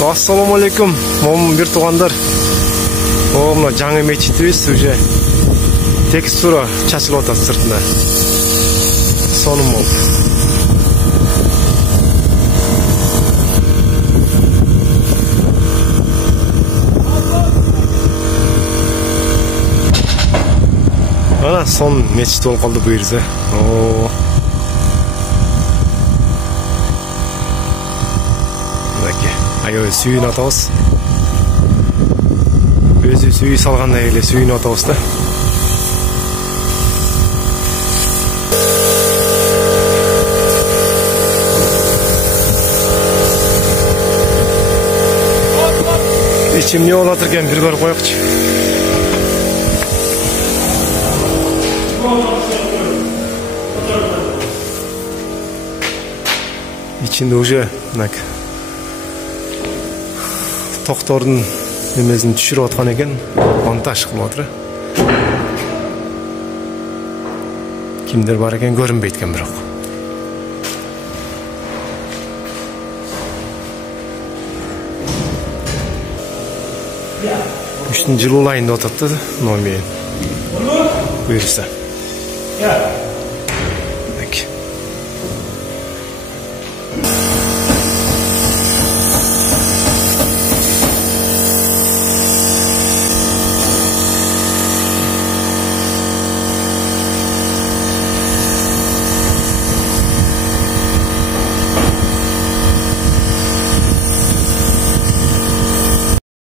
Assalamu alaikum, момын бир туугандар. Мына жаңы мечитибиз уже текстура чачылып атат сыртына. Сонун болду. Ana son mechit болуп калды бу жерде. Аябай сүйүнүп атабыз. Өзү сүйүү салгандай эле сүйүнүп атабыз да. Ичим эмне болуп атыр экен, бир көрүп коелучу. İçinde уже токтордун немесин түшүрүп аткан экен, монтаж кылып атыр. Кимдер бар экен көрүнбөйт экен бирок. Үчтүн жылуулайын деп атат да, номер. Буюрса.